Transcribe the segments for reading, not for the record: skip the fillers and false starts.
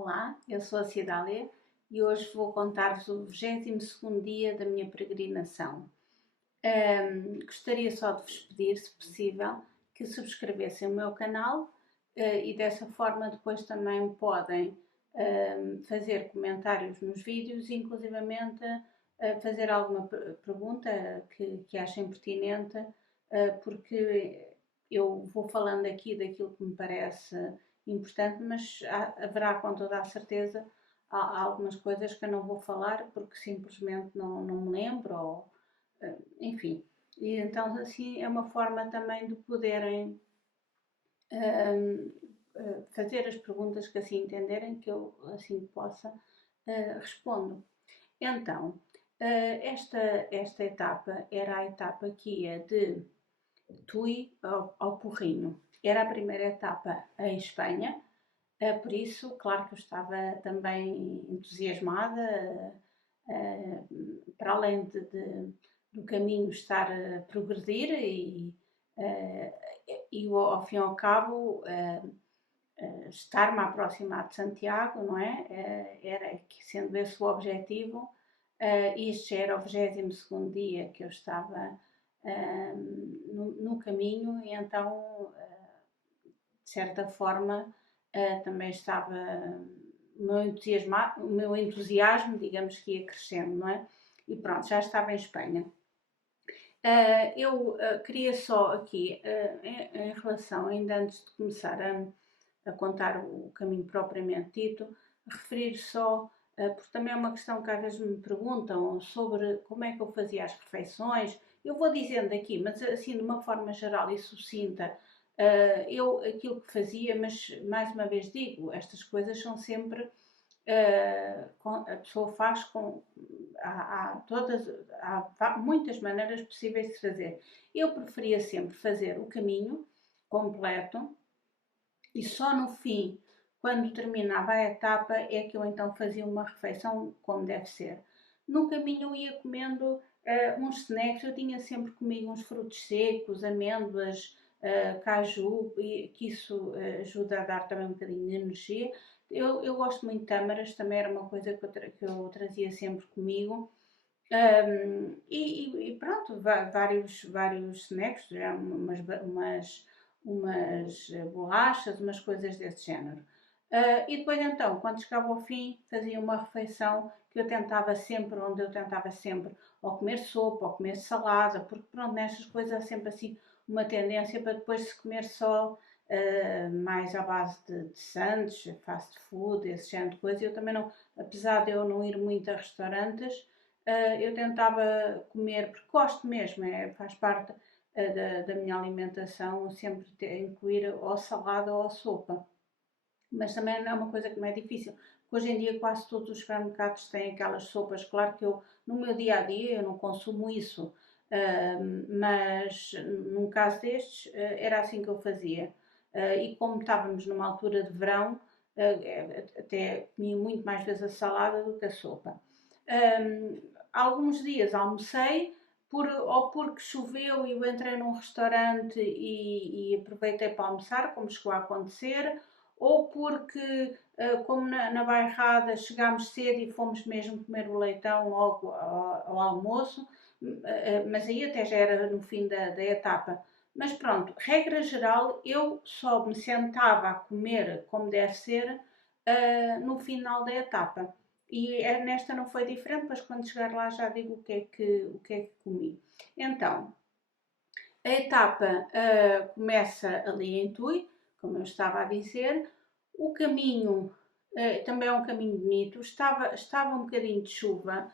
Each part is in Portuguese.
Olá, eu sou a Cidália e hoje vou contar-vos o 22º dia da minha peregrinação. Gostaria só de vos pedir, se possível, que subscrevessem o meu canal e dessa forma depois também podem fazer comentários nos vídeos e inclusivamente fazer alguma pergunta que achem pertinente, porque eu vou falando aqui daquilo que me parece importante, mas haverá com toda a certeza algumas coisas que eu não vou falar porque simplesmente não me lembro, ou, enfim. E então assim é uma forma também de poderem fazer as perguntas que assim entenderem, que eu assim possa respondo. Então, esta etapa era a etapa que ia de Tui ao Porrinho. Era a primeira etapa em Espanha, por isso, claro que eu estava também entusiasmada, para além do caminho estar a progredir e ao fim e ao cabo estar-me a aproximar de Santiago, não é? Era sendo esse o objetivo. Este já era o 22º dia que eu estava no caminho e então, de certa forma, também estava o meu entusiasmo, digamos que ia crescendo, não é? E pronto, já estava em Espanha. Eu queria só aqui, em relação, ainda antes de começar a contar o caminho propriamente dito, referir só, porque também é uma questão que às vezes me perguntam sobre como é que eu fazia as refeições. Eu vou dizendo aqui, mas assim de uma forma geral e sucinta, eu aquilo que fazia, mas mais uma vez digo, estas coisas são sempre a pessoa faz com. Há muitas maneiras possíveis de fazer. Eu preferia sempre fazer o caminho completo e só no fim, quando terminava a etapa, é que eu então fazia uma refeição como deve ser. No caminho eu ia comendo uns snacks, eu tinha sempre comigo uns frutos secos, amêndoas, caju, e que isso ajuda a dar também um bocadinho de energia. Eu gosto muito de tâmaras, também era uma coisa que eu trazia sempre comigo. E pronto, vários snacks, já umas bolachas, umas coisas desse género. E depois então, quando chegava ao fim, fazia uma refeição que eu tentava sempre, onde eu tentava sempre ou comer sopa, ou comer salada, porque pronto, nestas coisas há sempre assim uma tendência para depois se comer só mais à base de sandes, fast food, esse género de coisa. Eu também não, apesar de eu não ir muito a restaurantes, eu tentava comer, porque gosto mesmo, faz parte da minha alimentação, sempre incluir ou salada ou sopa. Mas também não é uma coisa que me é difícil, porque hoje em dia quase todos os supermercados têm aquelas sopas. Claro que eu, no meu dia a dia, eu não consumo isso, mas num caso destes, era assim que eu fazia. E como estávamos numa altura de verão, até comia muito mais vezes a salada do que a sopa. Alguns dias almocei, ou porque choveu e eu entrei num restaurante e aproveitei para almoçar, como chegou a acontecer, ou porque, como na bairrada, chegámos cedo e fomos mesmo comer o leitão logo ao almoço, mas aí até já era no fim da etapa. Mas pronto, regra geral, eu só me sentava a comer como deve ser no final da etapa. E nesta não foi diferente, mas quando chegar lá já digo o que é que comi. Então, a etapa começa ali em Tui, como eu estava a dizer. O caminho também é um caminho bonito. Estava um bocadinho de chuva.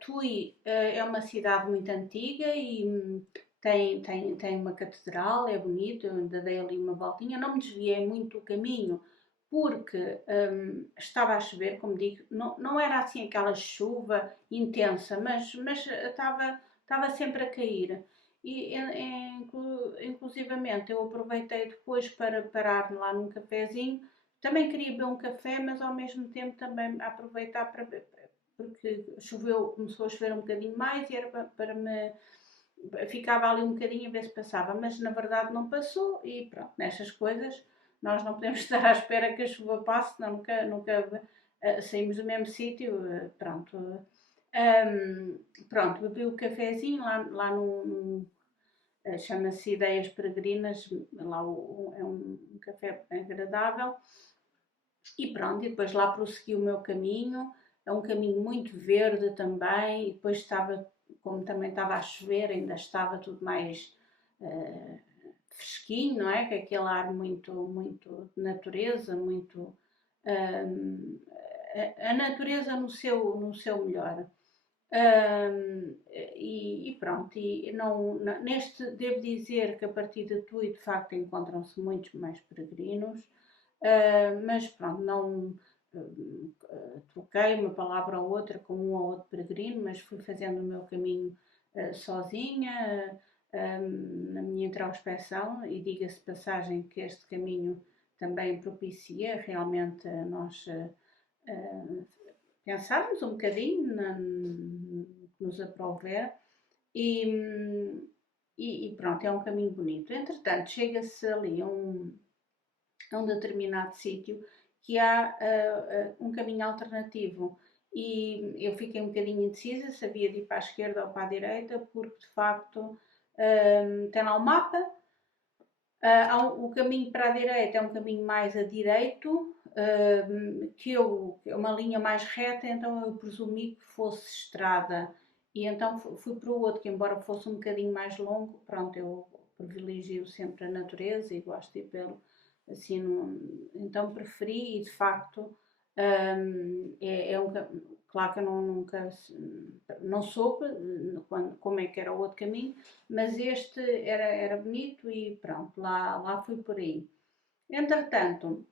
Tui é uma cidade muito antiga e tem uma catedral, é bonito. Eu ainda dei ali uma voltinha. Não me desviei muito do caminho porque estava a chover, como digo. Não era assim aquela chuva intensa, mas estava sempre a cair. E inclusivamente eu aproveitei depois para parar lá num cafezinho. Também queria beber um café, mas ao mesmo tempo também aproveitar para beber, porque começou a chover um bocadinho mais e era para me. Ficava ali um bocadinho a ver se passava, mas na verdade não passou e pronto, nestas coisas nós não podemos estar à espera que a chuva passe, senão nunca saímos do mesmo sítio, pronto. Pronto, bebi o cafezinho lá no chama-se Ideias Peregrinas, lá é um café agradável, e pronto, e depois lá prossegui o meu caminho, é um caminho muito verde também, e depois estava, como também estava a chover, ainda estava tudo mais fresquinho, não é? Que aquele ar muito de natureza, muito a natureza no seu melhor. E pronto, e neste devo dizer que a partir de tu e de facto encontram-se muitos mais peregrinos, mas pronto, não troquei uma palavra ou outra com um ou outro peregrino, mas fui fazendo o meu caminho sozinha, na minha introspeção, e diga-se de passagem que este caminho também propicia realmente nós pensarmos um bocadinho que nos aprouver e pronto, é um caminho bonito. Entretanto, chega-se ali a um determinado sítio que há um caminho alternativo e eu fiquei um bocadinho indecisa se havia de ir para a esquerda ou para a direita, porque de facto tem lá o mapa. O caminho para a direita é um caminho mais a direito, que é uma linha mais reta, então eu presumi que fosse estrada. E então fui para o outro, que embora fosse um bocadinho mais longo, pronto, eu privilegio sempre a natureza e gosto de ir pelo, assim, então preferi e de facto é um, claro que eu nunca não soube como é que era o outro caminho, mas este era bonito e pronto, lá fui por aí. Entretanto,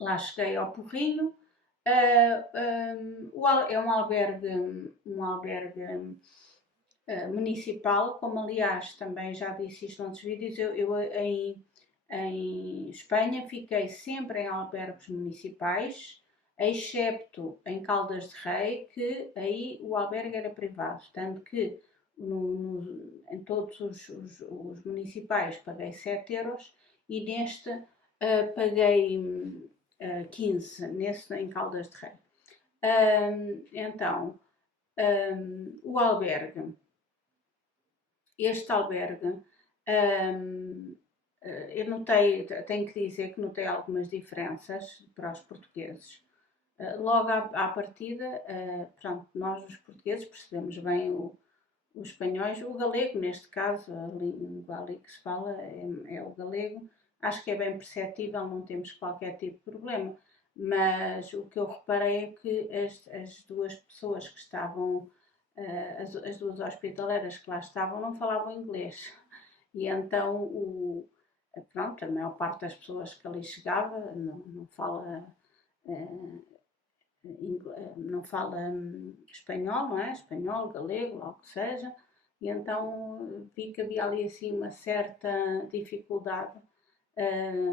lá cheguei ao Porrinho, é um albergue municipal, como aliás também já disse isto noutros vídeos, eu em Espanha fiquei sempre em albergues municipais, excepto em Caldas de Rei, que aí o albergue era privado, tanto que em todos os municipais paguei 7 euros e neste paguei 15, nesse em Caldas de Rei. Então, o albergue, este albergue, eu tenho que dizer que notei algumas diferenças para os portugueses. Logo à partida, pronto, nós os portugueses percebemos bem os espanhóis, o galego neste caso, a língua ali que se fala é o galego, acho que é bem perceptível, não temos qualquer tipo de problema, mas o que eu reparei é que as duas pessoas que estavam, as duas hospitaleiras que lá estavam, não falavam inglês, e então pronto, a maior parte das pessoas que ali chegava não fala não fala espanhol, não é? Espanhol, galego, logo que seja, e então vi que havia ali assim uma certa dificuldade,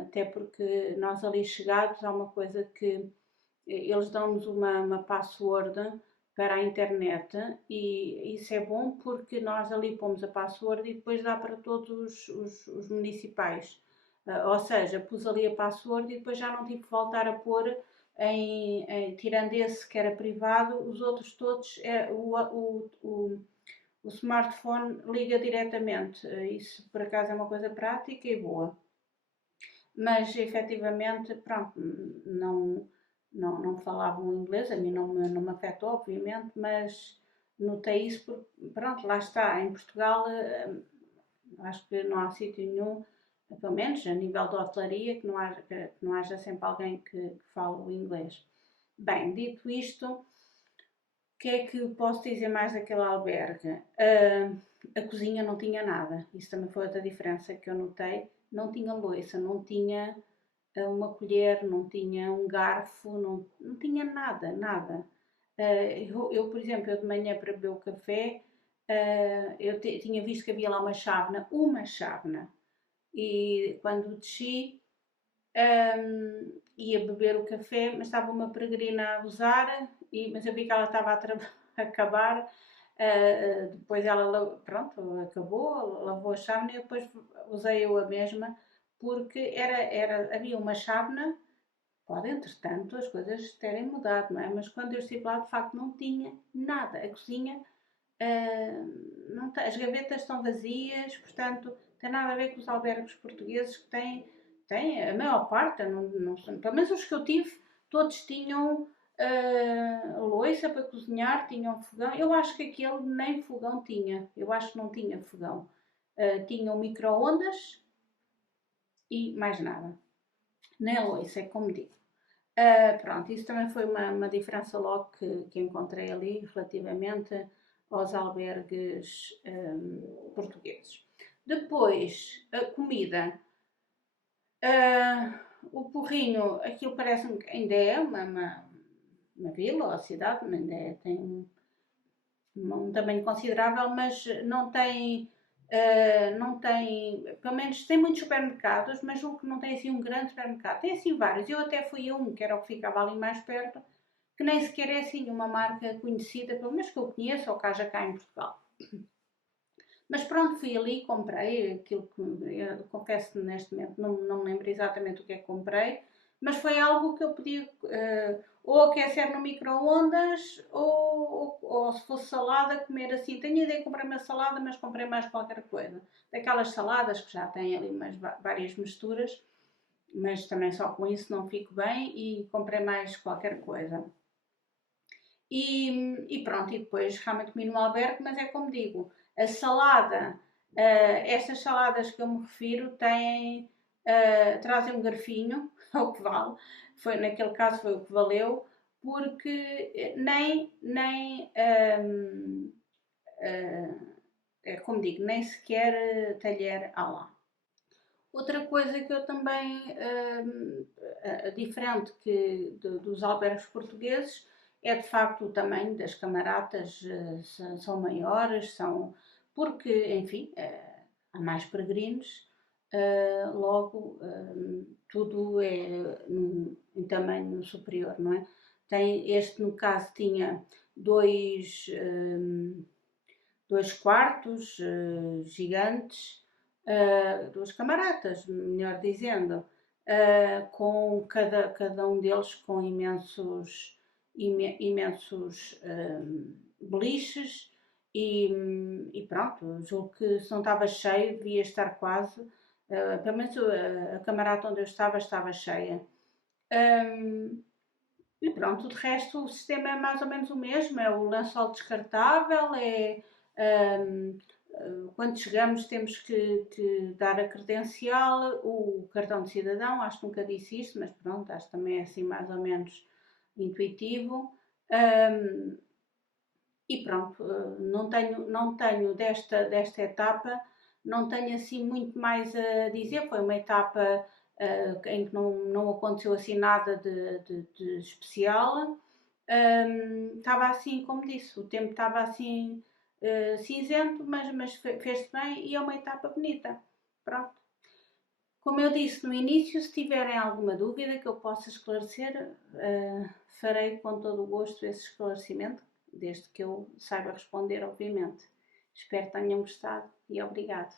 até porque nós ali chegados há uma coisa que eles dão-nos uma password para a internet e isso é bom porque nós ali pomos a password e depois dá para todos os municipais. Ou seja, pus ali a password e depois já não tive que voltar a pôr tirando esse que era privado, os outros todos, o smartphone liga diretamente. Isso por acaso é uma coisa prática e boa. Mas efetivamente, pronto, não falavam inglês, a mim não me afetou, obviamente, mas notei isso porque, pronto, lá está, em Portugal acho que não há sítio nenhum, pelo menos a nível de hotelaria, que não haja sempre alguém que fale o inglês. Bem, dito isto, o que é que posso dizer mais daquele albergue? A cozinha não tinha nada, isso também foi outra diferença que eu notei, não tinha louça, não tinha uma colher, não tinha um garfo, não tinha nada, nada. Eu, por exemplo, eu de manhã para beber o café, eu tinha visto que havia lá uma chávena, e quando desci, ia beber o café, mas estava uma peregrina a usar, mas eu vi que ela estava a acabar, depois ela, pronto, acabou, lavou a chávena e depois usei eu a mesma, porque havia uma chávena. Pode, entretanto, as coisas terem mudado, não é? Mas quando eu estive lá, de facto, não tinha nada. A cozinha, não tem, as gavetas estão vazias, portanto, tem nada a ver com os albergues portugueses que têm a maior parte, não, pelo menos os que eu tive, todos tinham louça para cozinhar, tinham fogão. Eu acho que aquele nem fogão tinha, eu acho que não tinha fogão. Tinham micro-ondas e mais nada. Nem louça, é como digo. Pronto, isso também foi uma diferença logo que encontrei ali relativamente aos albergues portugueses. Depois, a comida. O Porrinho, aquilo parece-me que ainda é uma vila ou cidade, ainda tem um tamanho considerável, mas não tem, pelo menos tem muitos supermercados, mas julgo que não tem assim um grande supermercado. Tem assim vários. Eu até fui a um, que era o que ficava ali mais perto, que nem sequer é assim uma marca conhecida, pelo menos que eu conheço, ou que haja cá em Portugal. Mas pronto, fui ali e comprei aquilo que, eu confesso que neste momento não me lembro exatamente o que é que comprei, mas foi algo que eu podia ou aquecer no micro-ondas ou se fosse salada, comer assim. Tenho a ideia de comprar uma salada, mas comprei mais qualquer coisa. Daquelas saladas que já têm ali várias misturas, mas também só com isso não fico bem e comprei mais qualquer coisa. E pronto, e depois realmente comi no albergue, mas é como digo, a salada, estas saladas que eu me refiro trazem um garfinho, é o que vale, naquele caso foi o que valeu, porque nem como digo, nem sequer talher há lá. Outra coisa que eu também, diferente dos albergues portugueses, é de facto o tamanho das camaratas, são maiores, porque, enfim, há mais peregrinos, logo tudo é em tamanho superior, não é? Este, no caso, tinha dois quartos gigantes, duas camaratas, melhor dizendo, com cada um deles com imensos beliches e pronto, julgo que se não estava cheio devia estar quase, pelo menos a camarata onde eu estava cheia. E pronto, de resto o sistema é mais ou menos o mesmo, é o lençol descartável, quando chegamos temos que dar a credencial, o cartão de cidadão, acho que nunca disse isto, mas pronto, acho que também é assim mais ou menos intuitivo. E pronto, não tenho desta etapa, não tenho assim muito mais a dizer, foi uma etapa em que não aconteceu assim nada de especial. Estava assim, como disse, o tempo estava assim cinzento, mas fez-se bem e é uma etapa bonita. Pronto. Como eu disse no início, se tiverem alguma dúvida que eu possa esclarecer, farei com todo o gosto esse esclarecimento, desde que eu saiba responder, obviamente. Espero que tenham gostado e obrigado.